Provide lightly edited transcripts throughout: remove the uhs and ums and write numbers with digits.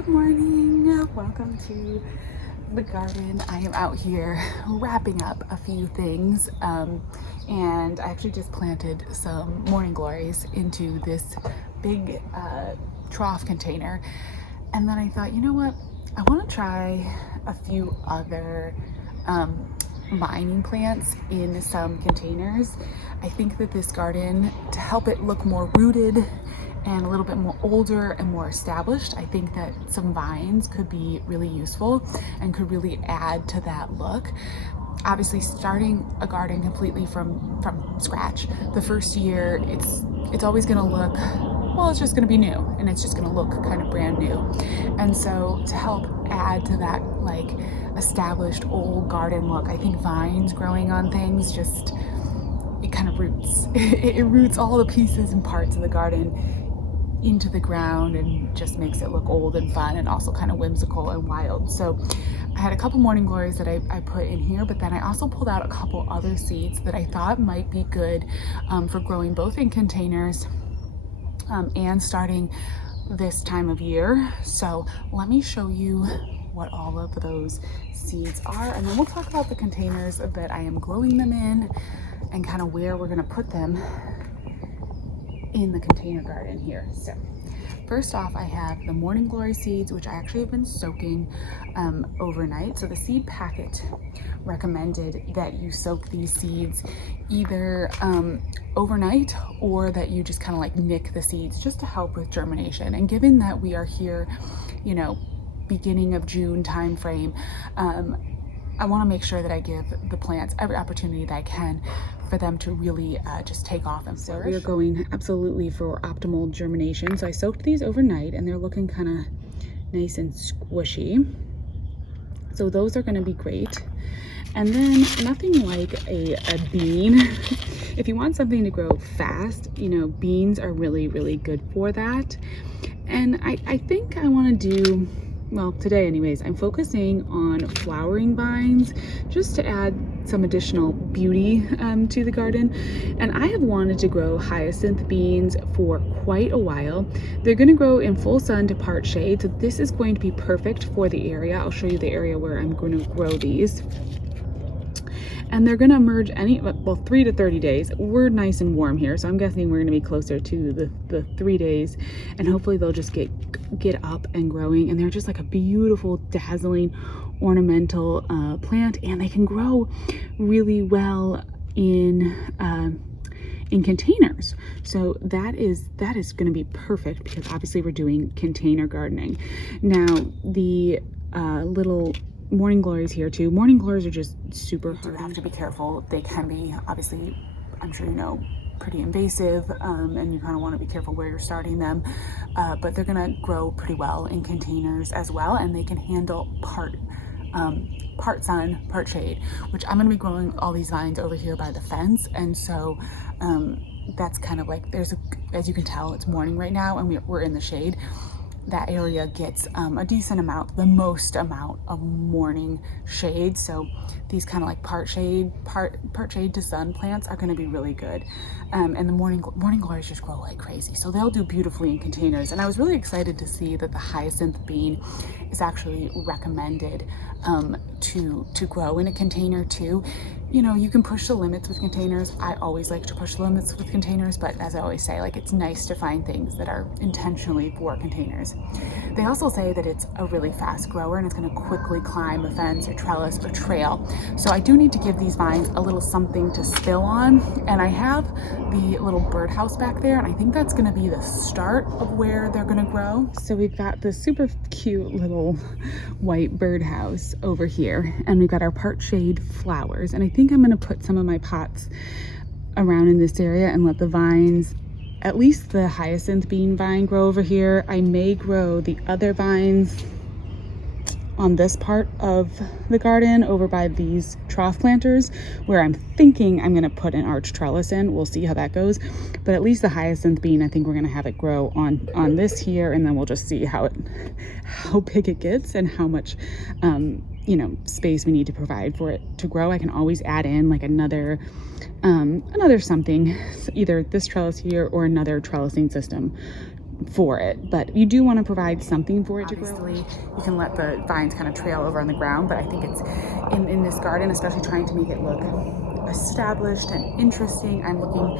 Good morning. Welcome to the garden. I am out here wrapping up a few things and I actually just planted some morning glories into this big trough container, and then I thought, you know what, I want to try a few other vining plants in some containers. I think that this garden, to help it look more rooted and a little bit more older and more established, I think that some vines could be really useful and could really add to that look. Obviously, starting a garden completely from scratch, the first year it's always going to look, well, it's just going to be new and it's just going to look kind of brand new. And so to help add to that like established old garden look, I think vines growing on things just, it kind of roots. It roots all the pieces and parts of the garden into the ground and just makes it look old and fun and also kind of whimsical and wild. So I had a couple morning glories that I put in here, but then I also pulled out a couple other seeds that I thought might be good for growing both in containers and starting this time of year. So let me show you what all of those seeds are, and then we'll talk about the containers that I am growing them in and kind of where we're going to put them in the container garden here. So first off, I have the morning glory seeds, which I actually have been soaking overnight. So the seed packet recommended that you soak these seeds either overnight or that you just kind of like nick the seeds just to help with germination. And given that we are here, you know, beginning of June time frame, I want to make sure that I give the plants every opportunity that I can for them to really just take off and flourish. So we are going absolutely for optimal germination. So I soaked these overnight and they're looking kind of nice and squishy. So those are going to be great. And then nothing like a bean. If you want something to grow fast, you know, beans are really, really good for that. And I think I want to do, well, today anyways, I'm focusing on flowering vines just to add some additional beauty to the garden. And I have wanted to grow hyacinth beans for quite a while. They're going to grow in full sun to part shade, so this is going to be perfect for the area. I'll show you the area where I'm going to grow these. And they're going to emerge well, 3 to 30 days. We're nice and warm here, so I'm guessing we're going to be closer to the 3 days, and hopefully they'll just get up and growing, and they're just like a beautiful, dazzling, ornamental plant, and they can grow really well in containers. So that is going to be perfect because obviously we're doing container gardening. Now the little morning glories here too. Morning glories are just super hard. You have to be careful. They can be, obviously, I'm sure you know, pretty invasive, and you kind of want to be careful where you're starting them, but they're going to grow pretty well in containers as well, and they can handle part sun, part shade, which I'm going to be growing all these vines over here by the fence. And so that's kind of like, as you can tell, it's morning right now and we're in the shade. That area gets a decent amount, the most amount of morning shade. So these kind of like part shade to sun plants are going to be really good. And the morning glories just grow like crazy. So they'll do beautifully in containers. And I was really excited to see that the hyacinth bean is actually recommended to grow in a container too. You know, you can push the limits with containers. I always like to push the limits with containers, but as I always say, like, it's nice to find things that are intentionally for containers. They also say that it's a really fast grower and it's going to quickly climb a fence or trellis or trail. So I do need to give these vines a little something to spill on. And I have the little birdhouse back there, and I think that's going to be the start of where they're going to grow. So we've got this super cute little white birdhouse over here, and we've got our part shade flowers. And I think I'm going to put some of my pots around in this area and let the vines, at least the hyacinth bean vine, grow over here. I may grow the other vines on this part of the garden over by these trough planters, where I'm thinking I'm going to put an arch trellis in. We'll see how that goes, but at least the hyacinth bean, I think we're going to have it grow on this here, and then we'll just see how big it gets and how much you know, space we need to provide for it to grow. I can always add in like another something, either this trellis here or another trellising system for it, but you do want to provide something for it to grow. Obviously, you can let the vines kind of trail over on the ground, but I think it's in this garden, especially trying to make it look established and interesting, I'm looking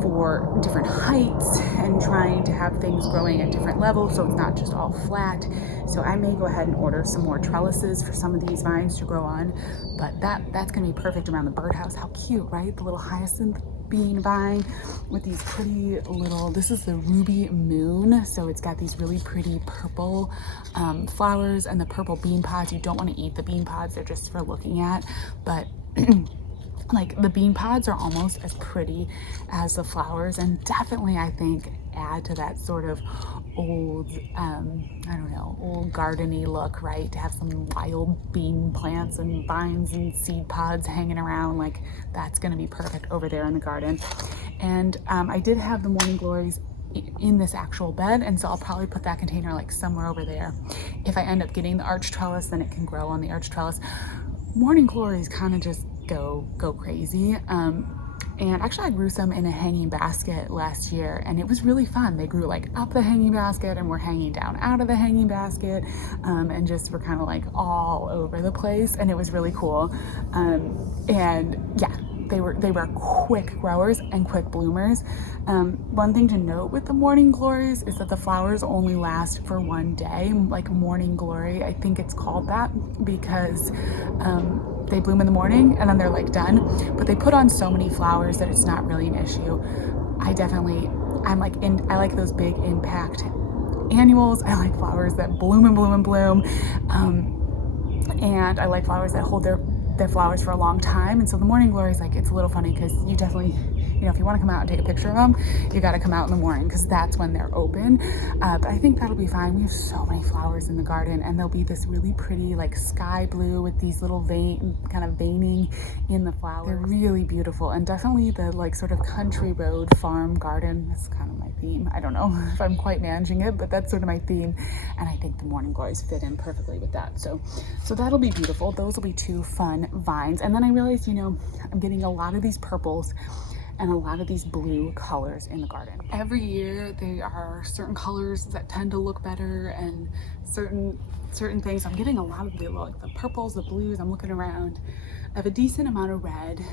for different heights and trying to have things growing at different levels so it's not just all flat. So I may go ahead and order some more trellises for some of these vines to grow on, but that's going to be perfect around the birdhouse. How cute, right? The little hyacinth bean vine with these pretty little, this is the ruby moon, so it's got these really pretty purple flowers, and the purple bean pods, you don't want to eat the bean pods, they're just for looking at, but like the bean pods are almost as pretty as the flowers, and definitely I think add to that sort of old I don't know, old gardeny look, right? To have some wild bean plants and vines and seed pods hanging around, like that's going to be perfect over there in the garden. And I did have the morning glories in this actual bed, and so I'll probably put that container like somewhere over there. If I end up getting the arch trellis, then it can grow on the arch trellis. Morning glories kind of just go crazy. And actually I grew some in a hanging basket last year, and it was really fun. They grew like up the hanging basket and were hanging down out of the hanging basket, and just were kind of like all over the place, and it was really cool. And yeah, they were quick growers and quick bloomers. One thing to note with the morning glories is that the flowers only last for one day. Like morning glory, I think it's called that because they bloom in the morning and then they're like done, but they put on so many flowers that it's not really an issue. I like those big impact annuals. I like flowers that bloom and bloom and bloom, and I like flowers that hold their flowers for a long time. And so the morning glories, like, it's a little funny because you definitely, you know, if you want to come out and take a picture of them, you got to come out in the morning because that's when they're open. But I think that'll be fine. We have so many flowers in the garden, and there'll be this really pretty like sky blue with these little kind of veining in the flowers. They're really beautiful, and definitely the like sort of country road farm garden. That's kind of my theme. I don't know if I'm quite managing it, but that's sort of my theme, and I think the morning glories fit in perfectly with that. So that'll be beautiful. Those will be two fun vines. And then I realized, you know, I'm getting a lot of these purples and a lot of these blue colors in the garden. Every year there are certain colors that tend to look better, and certain things. I'm getting a lot of the purples, the blues. I'm looking around. I have a decent amount of red,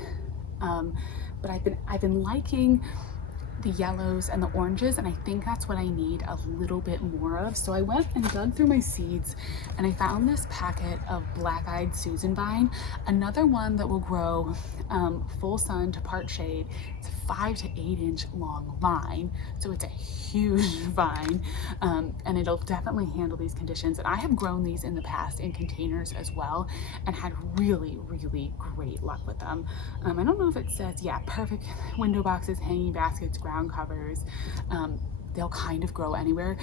but I've been liking the yellows and the oranges, and I think that's what I need a little bit more of. So I went and dug through my seeds, and I found this packet of black-eyed Susan vine, another one that will grow full sun to part shade. It's a 5 to 8 inch long vine, so it's a huge vine, and it'll definitely handle these conditions. And I have grown these in the past in containers as well and had really great luck with them. I don't know if it says, yeah, perfect window boxes, hanging baskets, ground covers. They'll kind of grow anywhere.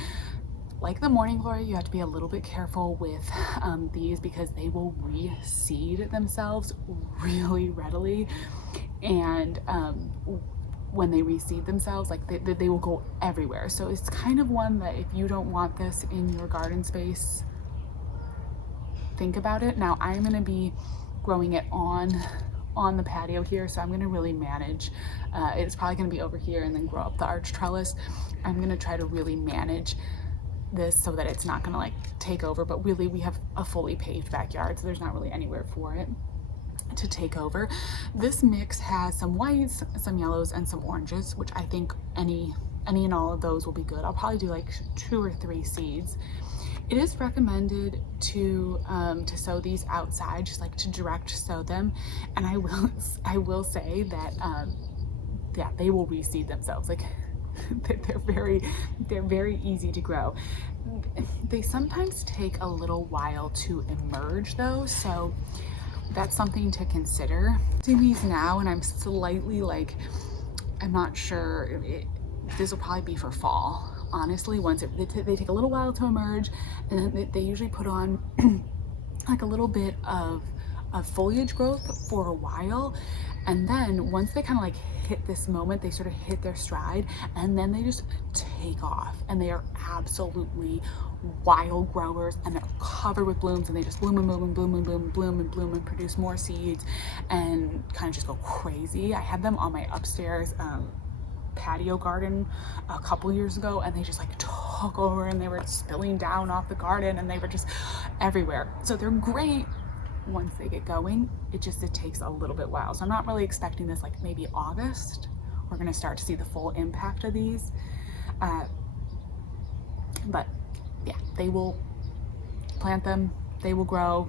Like the morning glory, you have to be a little bit careful with these because they will reseed themselves really readily, and when they reseed themselves, like they will go everywhere. So it's kind of one that if you don't want this in your garden space, think about it. Now I'm going to be growing it on the patio here, so I'm going to really manage. It's probably going to be over here and then grow up the arch trellis. I'm going to try to really manage this so that it's not going to like take over, but really we have a fully paved backyard, so there's not really anywhere for it to take over. This mix has some whites, some yellows, and some oranges, which I think any and all of those will be good. I'll probably do like 2 or 3 seeds. It is recommended to sow these outside, just like to direct sow them, and I will say that yeah, they will reseed themselves. Like they're very easy to grow. They sometimes take a little while to emerge though, so that's something to consider. Doing these now, and I'm slightly like, I'm not sure, this will probably be for fall. Honestly, once they take a little while to emerge, and then they usually put on like a little bit of foliage growth for a while, and then once they kind of like hit this moment, they sort of hit their stride, and then they just take off, and they are absolutely wild growers, and they're covered with blooms, and they just bloom and bloom and bloom and bloom and bloom and bloom and produce more seeds and kind of just go crazy. I had them on my upstairs patio garden a couple years ago, and they just like took over and they were spilling down off the garden and they were just everywhere. So they're great once they get going. It takes a little bit while. So I'm not really expecting this like maybe August. We're gonna start to see the full impact of these. But yeah, they will plant them, they will grow.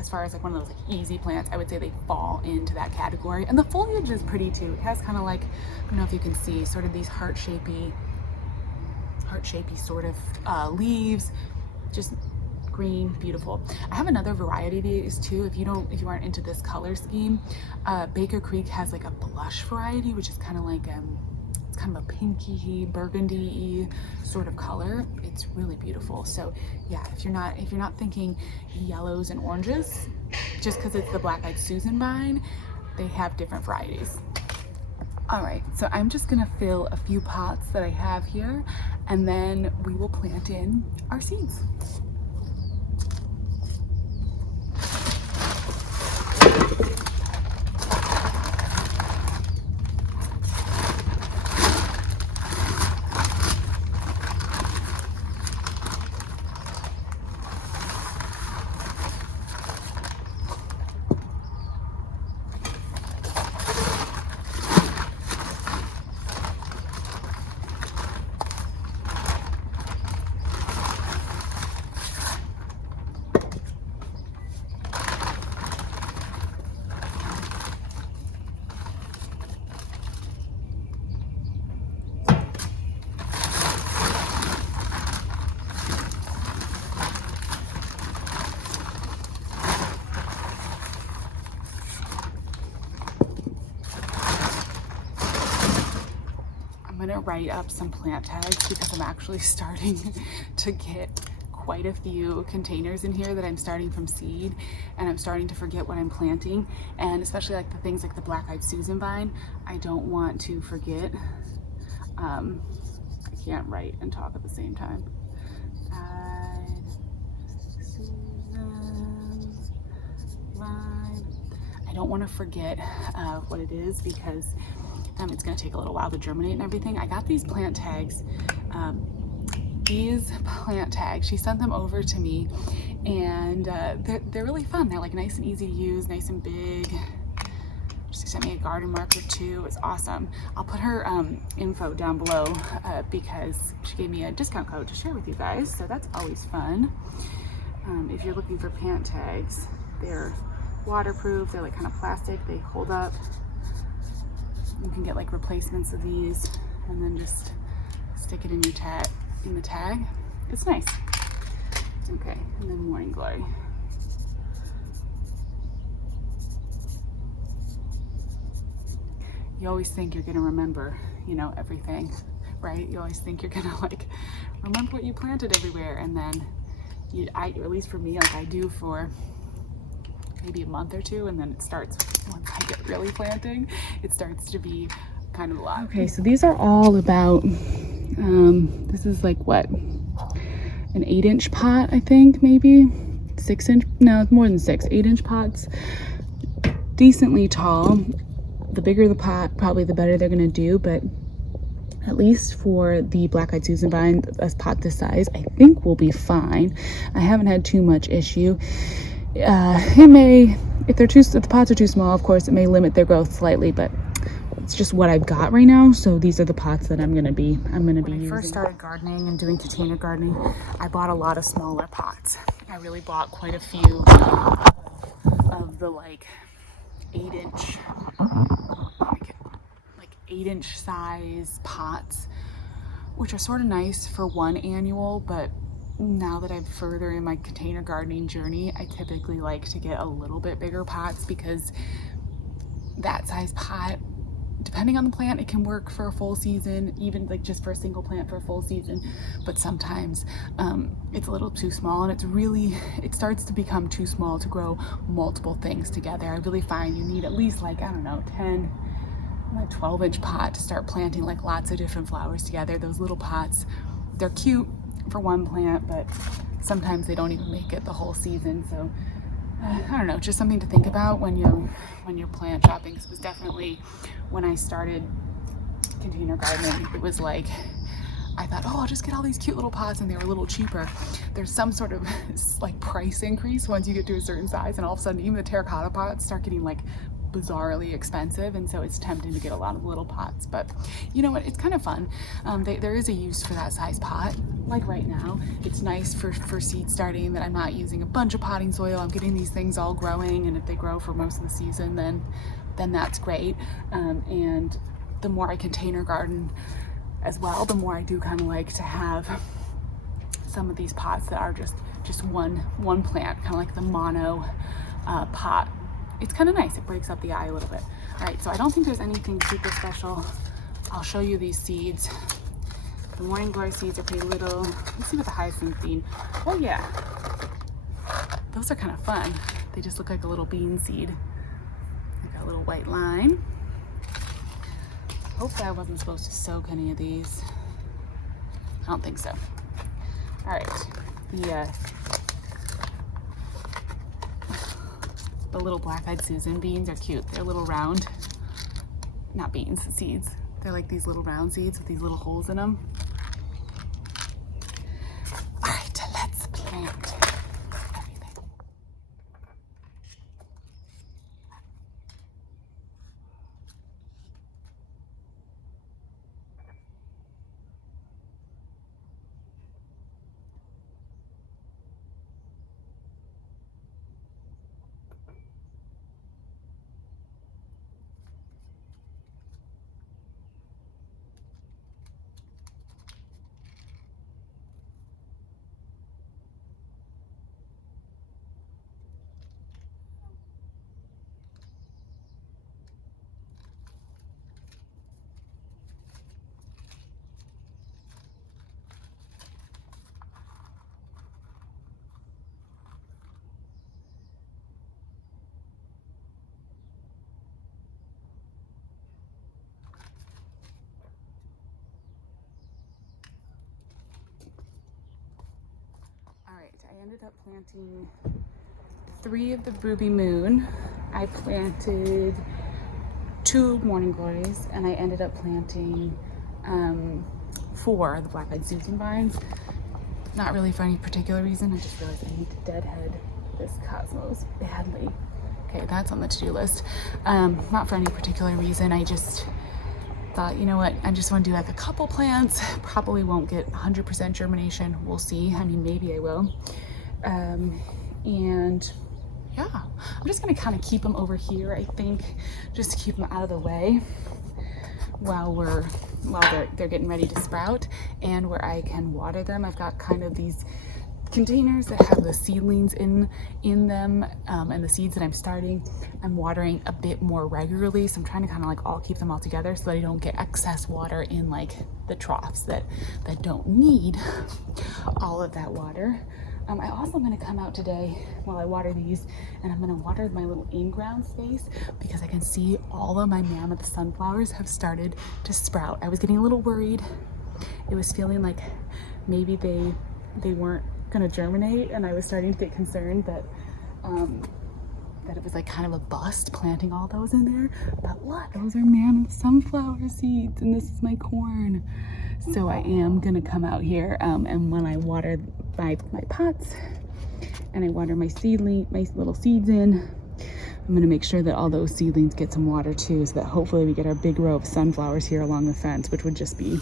As far as like one of those like easy plants, I would say they fall into that category. And the foliage is pretty too. It has kind of like, I don't know if you can see, sort of these heart-shapey sort of leaves, just green, beautiful. I have another variety of these too. If you aren't into this color scheme, Baker Creek has like a blush variety, which is kind of like it's kind of a pinky burgundy sort of color. It's really beautiful. So yeah, if you're not thinking yellows and oranges, just because it's the black-eyed Susan vine, they have different varieties. All right, so I'm just gonna fill a few pots that I have here, and then we will plant in our seeds. I'm gonna write up some plant tags because I'm actually starting to get quite a few containers in here that I'm starting from seed, and I'm starting to forget what I'm planting, and especially like the things like the black-eyed Susan vine, I don't want to forget. I can't write and talk at the same time. Susan vine. I don't want to forget what it is because it's going to take a little while to germinate and everything. I got these plant tags. She sent them over to me, and they're really fun. They're like nice and easy to use, nice and big. She sent me a garden marker too. It's awesome. I'll put her info down below because she gave me a discount code to share with you guys, so that's always fun. If you're looking for plant tags, they're waterproof. They're like kind of plastic. They hold up. You can get like replacements of these and then just stick it in your the tag. It's nice. Okay, and then Morning Glory. You always think you're gonna remember, you know, everything, right? You always think you're gonna like remember what you planted everywhere, and then at least for me, like I do for maybe a month or two, and then it starts, once I get really planting, it starts to be kind of a lot. Okay, so these are all about, this is like what, an 8-inch pot, I think, maybe 6-inch, no, it's more than 6, 8-inch pots, decently tall. The bigger the pot, probably the better they're gonna do, but at least for the black-eyed Susan vine, a pot this size, I think will be fine. I haven't had too much issue. It may, if the pots are too small, of course, it may limit their growth slightly, but it's just what I've got right now. So these are the pots that I'm gonna be using. When I first started gardening and doing container gardening, I bought a lot of smaller pots. I really bought quite a few of the like 8-inch, like 8-inch size pots, which are sort of nice for one annual, but now that I'm further in my container gardening journey, I typically like to get a little bit bigger pots because that size pot, depending on the plant, it can work for a full season, even like just for a single plant for a full season. But sometimes it's a little too small, and it starts to become too small to grow multiple things together. I really find you need at least like, I don't know, 12-inch pot to start planting like lots of different flowers together. Those little pots, they're cute for one plant, but sometimes they don't even make it the whole season. So I don't know, just something to think about when you're plant shopping. It was definitely when I started container gardening, it was like, I thought, oh, I'll just get all these cute little pots and they were a little cheaper. There's some sort of like price increase once you get to a certain size, and all of a sudden even the terracotta pots start getting like bizarrely expensive, and so it's tempting to get a lot of little pots. But you know what, it's kind of fun. There is a use for that size pot. Like right now, it's nice for seed starting, that I'm not using a bunch of potting soil. I'm getting these things all growing, and if they grow for most of the season, then that's great. And the more I container garden as well, the more I do kind of like to have some of these pots that are just one plant, kind of like the mono pot. It's kind of nice. It breaks up the eye a little bit. All right, so I don't think there's anything super special. I'll show you these seeds. The morning glory seeds are pretty little. Let's see what the hyacinth bean. Oh yeah, those are kind of fun. They just look like a little bean seed. I got a little white line. Hopefully I wasn't supposed to soak any of these. I don't think so. All right, the little black-eyed Susan beans are cute. They're little round, not beans, seeds. They're like these little round seeds with these little holes in them. All right, let's plant everything. I ended up planting 3 of the Booby Moon. I planted 2 morning glories, and I ended up planting 4 of the black-eyed Susan vines. Not really for any particular reason. I just realized I need to deadhead this cosmos badly. Okay, that's on the to-do list. Not for any particular reason. I just thought, you know what, I just want to do like a couple plants. Probably won't get 100% germination. We'll see. I mean, maybe I will. And yeah, I'm just gonna kind of keep them over here, I think, just to keep them out of the way while they're getting ready to sprout, and where I can water them. I've got kind of these containers that have the seedlings in them, and the seeds that I'm starting, I'm watering a bit more regularly. So I'm trying to kind of like all keep them all together so that I don't get excess water in like the troughs that don't need all of that water. I also am going to come out today while I water these, and I'm going to water my little in-ground space because I can see all of my mammoth sunflowers have started to sprout. I was getting a little worried. It was feeling like maybe they weren't going to germinate, and I was starting to get concerned that it was like kind of a bust planting all those in there. But look, those are mammoth sunflower seeds, and this is my corn. So I am gonna come out here, and when I water my pots and I water my little seeds in, I'm gonna make sure that all those seedlings get some water too, so that hopefully we get our big row of sunflowers here along the fence, which would just be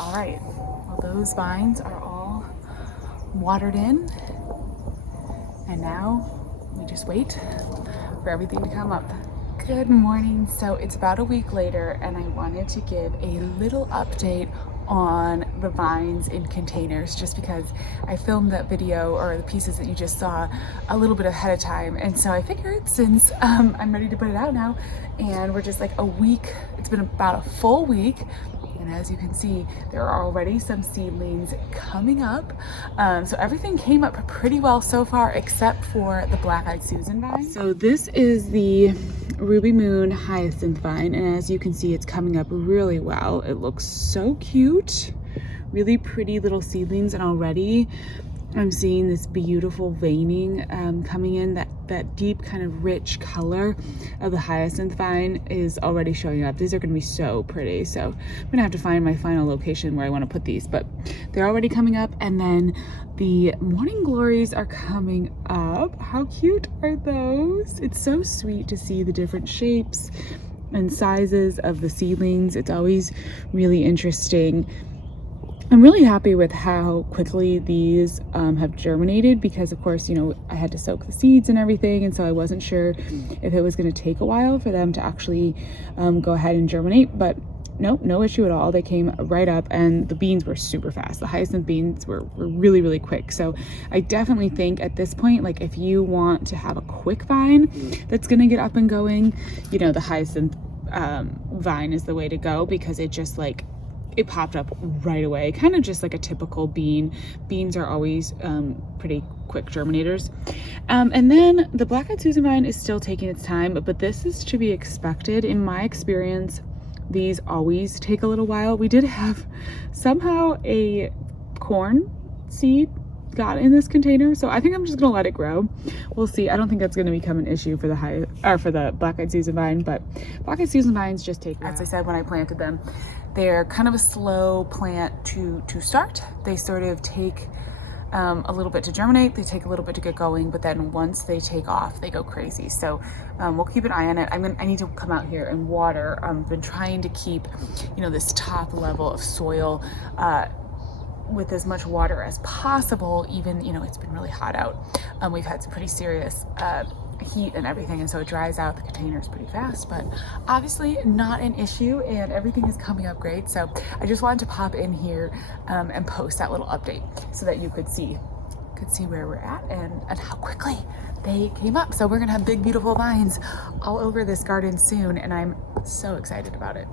all right. Well, those vines are all watered in, and now we just wait for everything to come up. Good morning. So it's about a week later, and I wanted to give a little update on the vines in containers, just because I filmed that video, or the pieces that you just saw, a little bit ahead of time. And so I figured, since I'm ready to put it out now, and we're just like a week, it's been about a full week, and as you can see, there are already some seedlings coming up. So everything came up pretty well so far, except for the black-eyed Susan vine. So this is the Ruby Moon hyacinth vine, and as you can see, it's coming up really well. It looks so cute, really pretty little seedlings, and already I'm seeing this beautiful veining coming in. That deep kind of rich color of the hyacinth vine is already showing up. These are gonna be so pretty. So I'm gonna have to find my final location where I wanna put these, but they're already coming up. And then the morning glories are coming up. How cute are those? It's so sweet to see the different shapes and sizes of the seedlings. It's always really interesting. I'm really happy with how quickly these have germinated, because of course, you know, I had to soak the seeds and everything, and so I wasn't sure if it was going to take a while for them to actually go ahead and germinate, but nope, no issue at all. They came right up, and the beans were super fast. The hyacinth beans were really, really quick. So I definitely think at this point, like if you want to have a quick vine that's going to get up and going, you know, the hyacinth vine is the way to go, because it just like, it popped up right away, kind of just like a typical bean. Beans are always pretty quick germinators. And then the black-eyed Susan vine is still taking its time, but this is to be expected. In my experience, these always take a little while. We did have somehow a corn seed got in this container, so I think I'm just gonna let it grow. We'll see. I don't think that's gonna become an issue for the black-eyed Susan vine, but black-eyed Susan vines just take, as I said when I planted them, they're kind of a slow plant to start. They sort of take a little bit to germinate, they take a little bit to get going, but then once they take off, they go crazy. So we'll keep an eye on it. I need to come out here and water. I've been trying to keep, you know, this top level of soil with as much water as possible, even, you know, it's been really hot out. We've had some pretty serious heat and everything, and so it dries out the containers pretty fast, but obviously not an issue, and everything is coming up great. So I just wanted to pop in here and post that little update so that you could see where we're at and how quickly they came up. So we're gonna have big beautiful vines all over this garden soon, and I'm so excited about it.